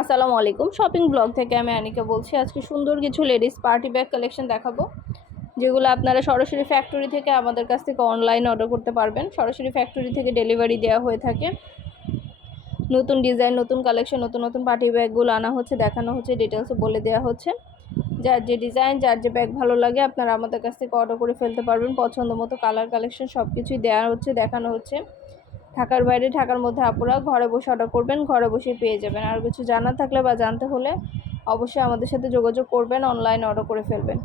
আসসালামু আলাইকুম। Shopping blog থেকে আমি আনিকা বলছি। আজকে সুন্দর কিছু লেডিস পার্টি ব্যাগ কালেকশন দেখাবো, যেগুলো আপনারা সরাসরি ফ্যাক্টরি থেকে আমাদের কাছ থেকে অনলাইন অর্ডার করতে পারবেন। সরাসরি ফ্যাক্টরি থেকে ডেলিভারি দেওয়া হয়ে থাকে। নতুন ডিজাইন, নতুন কালেকশন, নতুন নতুন পার্টি ব্যাগগুলো আনা হচ্ছে, দেখানো হচ্ছে, ডিটেলসে বলে দেওয়া হচ্ছে। যার যে ডিজাইন, যার যে ব্যাগ ভালো লাগে আপনারা আমাদের কাছ থেকে অর্ডার করে ফেলতে পারবেন। পছন্দ মতো কালার কালেকশন সব কিছুই দেওয়া হচ্ছে, দেখানো হচ্ছে। ঢাকার বাইরে, ঢাকার মধ্যে আপুরা ঘরে বসে অর্ডার করবেন, ঘরে বসে পেয়ে যাবেন। আর কিছু জানার থাকলে বা জানতে হলে অবশ্যই আমাদের সাথে যোগাযোগ করবেন, অনলাইনে অর্ডার করে ফেলবেন।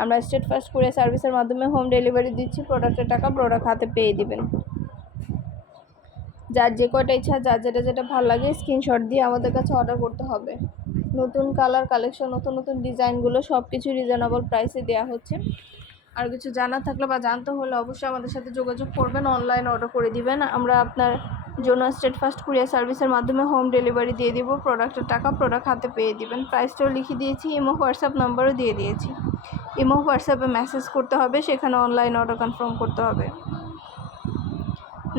আমরা স্টেট ফার্স্ট কুরিয়ার সার্ভিসের মাধ্যমে হোম ডেলিভারি দিচ্ছি। প্রোডাক্টের টাকা প্রোডাক্ট হাতে পেয়ে দিবেন। যার যে কয়টা ইচ্ছা, যার যেটা ভালো লাগে স্ক্রিনশট দিয়ে আমাদের কাছে অর্ডার করতে হবে। নতুন কালার কালেকশন, নতুন নতুন ডিজাইনগুলো সব কিছু রিজনেবল প্রাইসে দেওয়া হচ্ছে। আর কিছু জানার থাকলে বা জানতে হলে অবশ্যই আমাদের সাথে যোগাযোগ করবেন, অনলাইন অর্ডার করে দিবেন। আমরা আপনার জন্য স্টেট ফার্স্ট কুরিয়ার সার্ভিসের মাধ্যমে হোম ডেলিভারি দিয়ে দিব। প্রোডাক্টের টাকা প্রোডাক্ট হাতে পেয়ে দিবেন। প্রাইসটাও লিখে দিয়েছি, ইমো হোয়াটসঅ্যাপ নাম্বারও দিয়ে দিয়েছি। ইমো হোয়াটসঅ্যাপে মেসেজ করতে হবে, সেখানে অনলাইন অর্ডার কনফার্ম করতে হবে।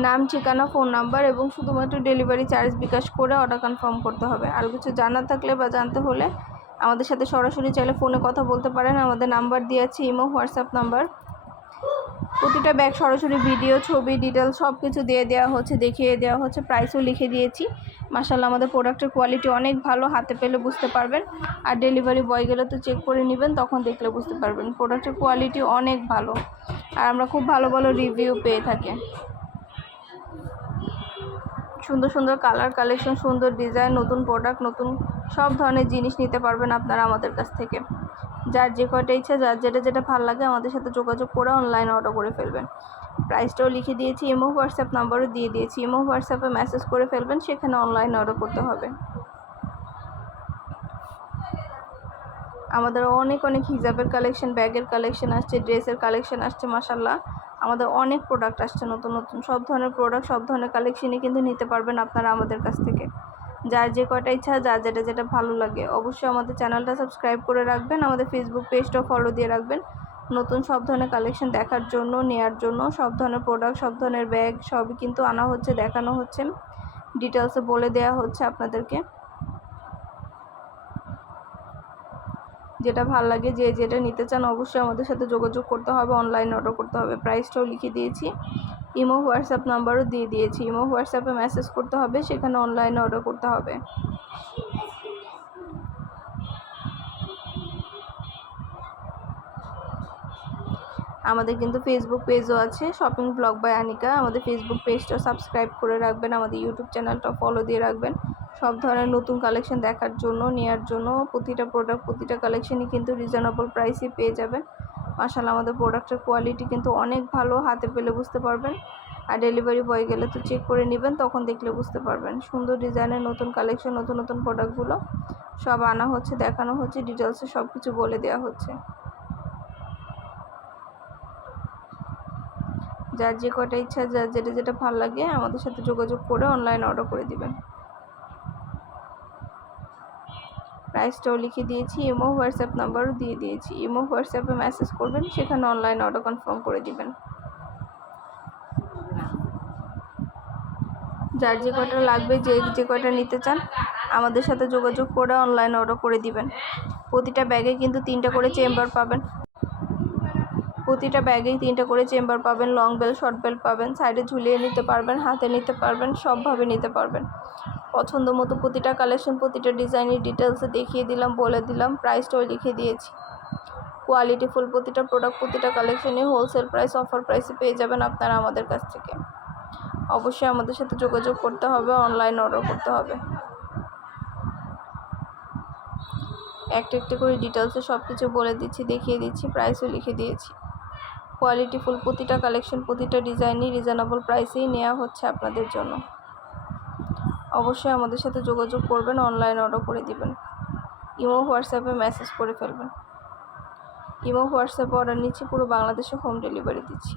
নাম, ঠিকানা, ফোন নাম্বার এবং শুধুমাত্র ডেলিভারি চার্জ বিকাশ করে অর্ডার কনফার্ম করতে হবে। আর কিছু জানার থাকলে বা জানতে হলে আমাদের সাথে সরাসরি চাইলে ফোনে কথা বলতে পারেন। আমাদের নাম্বার দিয়েছি, ইমো হোয়াটসঅ্যাপ নাম্বার। প্রতিটা ব্যাগ সরাসরি ভিডিও, ছবি, ডিটেলস সব কিছু দিয়ে দেওয়া হচ্ছে, দেখিয়ে দেওয়া হচ্ছে। প্রাইসও লিখে দিয়েছি। মাশাআল্লাহ, আমাদের প্রোডাক্টের কোয়ালিটি অনেক ভালো, হাতে পেলে বুঝতে পারবেন। আর ডেলিভারি বয় গেলে তো চেক করে নেবেন, তখন দেখলে বুঝতে পারবেন। প্রোডাক্টের কোয়ালিটি অনেক ভালো, আর আমরা খুব ভালো ভালো রিভিউ পেয়ে থাকি। সুন্দর সুন্দর কালার কালেকশন, সুন্দর ডিজাইন, নতুন প্রোডাক্ট, নতুন সব ধরনের জিনিস নিতে পারবেন আপনারা আমাদের কাছ থেকে। যার যে কয়টা ইচ্ছা, যার যেটা ভালো লাগে আমাদের সাথে যোগাযোগ করে অনলাইনে অর্ডার করে ফেলবেন। প্রাইসটাও লিখে দিয়েছি, ইমো হোয়াটসঅ্যাপ নাম্বারও দিয়ে দিয়েছি। ইমো হোয়াটসঅ্যাপে মেসেজ করে ফেলবেন, সেখানে অনলাইনে অর্ডার করতে হবে। আমাদের অনেক অনেক হিজাবের কালেকশন, ব্যাগের কালেকশন আসছে, ড্রেসের কালেকশন আসছে। মাশাআল্লাহ, আমাদের অনেক প্রোডাক্ট আসছে, নতুন নতুন সব ধরনের প্রোডাক্ট, সব ধরনের কালেকশনই কিন্তু নিতে পারবেন আপনারা আমাদের কাছ থেকে। যার যে কয়টা ইচ্ছা, যার যেটা ভালো লাগে অবশ্যই আমাদের চ্যানেলটা সাবস্ক্রাইব করে রাখবেন। আমাদের ফেসবুক পেজটাও ফলো দিয়ে রাখবেন, নতুন সব ধরনের কালেকশন দেখার জন্য, নেয়ার জন্য। সব ধরনের প্রোডাক্ট, সব ধরনের ব্যাগ সবই কিন্তু আনা হচ্ছে, দেখানো হচ্ছে, ডিটেলসে বলে দেওয়া হচ্ছে আপনাদেরকে। যেটা ভালো লাগে, যে যেটা নিতে চান অবশ্যই আমাদের সাথে যোগাযোগ করতে হবে, অনলাইনে অর্ডার করতে হবে। প্রাইসটাও লিখে দিয়েছি, ইমো হোয়াটসঅ্যাপ নাম্বারও দিয়ে দিয়েছি। ইমো হোয়াটসঅ্যাপে মেসেজ করতে হবে, সেখানে অনলাইনে অর্ডার করতে হবে। আমাদের কিন্তু ফেসবুক পেজও আছে, শপিং ব্লগ বাই আনিকা। আমাদের ফেসবুক পেজটা সাবস্ক্রাইব করে রাখবেন, আমাদের ইউটিউব চ্যানেলটা ফলো দিয়ে রাখবেন। সব ধরনের নতুন কালেকশন দেখার জন্য, নেওয়ার জন্য। প্রতিটা প্রোডাক্ট, প্রতিটা কালেকশনই কিন্তু রিজনেবল প্রাইসে পেয়ে যাবেন। মাশাআল্লাহ, আমাদের প্রোডাক্টের কোয়ালিটি কিন্তু অনেক ভালো, হাতে পেলে বুঝতে পারবেন। আর ডেলিভারি বয় গেলে তো চেক করে নেবেন, তখন দেখলে বুঝতে পারবেন। সুন্দর ডিজাইনের নতুন কালেকশন, নতুন নতুন প্রোডাক্টগুলো সব আনা হচ্ছে, দেখানো হচ্ছে, ডিটেলসে সব কিছু বলে দেওয়া হচ্ছে। যার যে কয়টা ইচ্ছা, যার যেটা ভালো লাগে আমাদের সাথে যোগাযোগ করে অনলাইন অর্ডার করে দিবেন। প্রাইসটাও লিখে দিয়েছি, ইমো হোয়াটসঅ্যাপ নাম্বারও দিয়ে দিয়েছি। ইমো হোয়াটসঅ্যাপে মেসেজ করবেন, সেখানে অনলাইন অর্ডার কনফার্ম করে দিবেন। যার যে কয়টা লাগবে, যে কয়টা নিতে চান আমাদের সাথে যোগাযোগ করে অনলাইন অর্ডার করে দিবেন। প্রতিটা ব্যাগে কিন্তু 3টা করে চেম্বার পাবেন। প্রতিটা ব্যাগেই 3টা করে চেম্বার পাবেন। লং বেল, শর্ট বেল পাবেন। সাইডে ঝুলিয়ে নিতে পারবেন, হাতে নিতে পারবেন, সবভাবে নিতে পারবেন। পছন্দ মতো প্রতিটা কালেকশন, প্রতিটা ডিজাইনের ডিটেলসে দেখিয়ে দিলাম, বলে দিলাম। প্রাইসটাও লিখে দিয়েছি। কোয়ালিটি ফুল প্রতিটা প্রোডাক্ট, প্রতিটা কালেকশনই হোলসেল প্রাইস, অফার প্রাইসে পেয়ে যাবেন আপনারা আমাদের কাছ থেকে। অবশ্যই আমাদের সাথে যোগাযোগ করতে হবে, অনলাইন অর্ডার করতে হবে। একটা একটা করে ডিটেলসে সব কিছু বলে দিচ্ছি, দেখিয়ে দিচ্ছি, প্রাইসও লিখে দিয়েছি। কোয়ালিটি ফুল প্রতিটা কালেকশন, প্রতিটা ডিজাইনই রিজনেবল প্রাইসেই নেওয়া হচ্ছে আপনাদের জন্য। অবশ্যই আমাদের সাথে যোগাযোগ করবেন, অনলাইন অর্ডার করে দিবেন। ইমো হোয়াটসঅ্যাপে মেসেজ করে ফেলবেন। ইমো হোয়াটসঅ্যাপে অর্ডার নিচ্ছি, পুরো বাংলাদেশে হোম ডেলিভারি দিচ্ছি।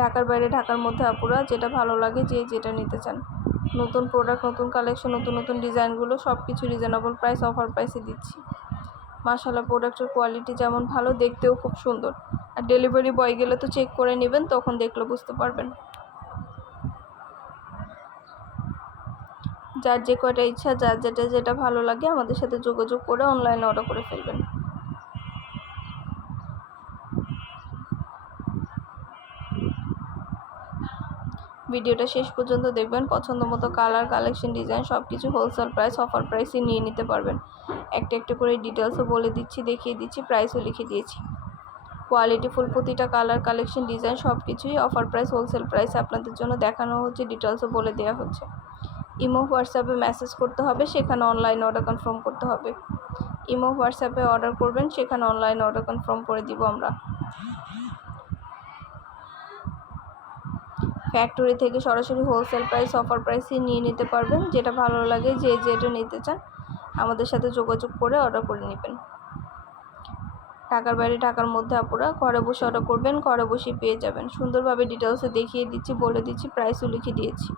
ঢাকার বাইরে, ঢাকার মধ্যে আপুরা যেটা ভালো লাগে, যে যেটা নিতে চান। নতুন প্রোডাক্ট, নতুন কালেকশন, নতুন নতুন ডিজাইনগুলো সব কিছু রিজনেবল প্রাইস, অফার প্রাইসে দিচ্ছি। মাশাআল্লাহ, প্রোডাক্টের কোয়ালিটি যেমন ভালো, দেখতেও খুব সুন্দর। আর ডেলিভারি বয় গেলে তো চেক করে নেবেন, তখন দেখলে বুঝতে পারবেন। যার যে কয়টা ইচ্ছা, যার যেটা ভালো লাগে আমাদের সাথে যোগাযোগ করে অনলাইনে অর্ডার করে ফেলবেন। ভিডিওটা শেষ পর্যন্ত দেখবেন। পছন্দ মতো কালার, কালেকশন, ডিজাইন সব কিছু হোলসেল প্রাইস, অফার প্রাইসে নিয়ে নিতে পারবেন। একটা একটা করে ডিটেলসও বলে দিচ্ছি, দেখিয়ে দিচ্ছি, প্রাইসও লিখে দিয়েছি। কোয়ালিটিফুল প্রতিটা কালার, কালেকশন, ডিজাইন সব কিছুই অফার প্রাইস, হোলসেল প্রাইস আপনাদের জন্য দেখানো হচ্ছে, ডিটেলসও বলে দেওয়া হচ্ছে। ইমো হোয়াটসঅ্যাপে মেসেজ করতে হবে, সেখানে অনলাইন অর্ডার কনফার্ম করতে হবে। ইমো হোয়াটসঅ্যাপে অর্ডার করবেন, সেখানে অনলাইন অর্ডার কনফার্ম করে দিব আমরা। ফ্যাক্টরি থেকে সরাসরি হোলসেল প্রাইস, অফার প্রাইসে নিয়ে নিতে পারবেন। যেটা ভালো লাগে, যেটা নিতে চান আমাদের সাথে যোগাযোগ করে অর্ডার করে নেবেন। ঢাকার বাইরে, ঢাকার মধ্যে আপুরা ঘরে বসে অর্ডার করবেন, ঘরে বসে পেয়ে যাবেন। সুন্দরভাবে ডিটেলসে দেখিয়ে দিচ্ছি, বলে দিচ্ছি, প্রাইসও লিখে দিয়েছি।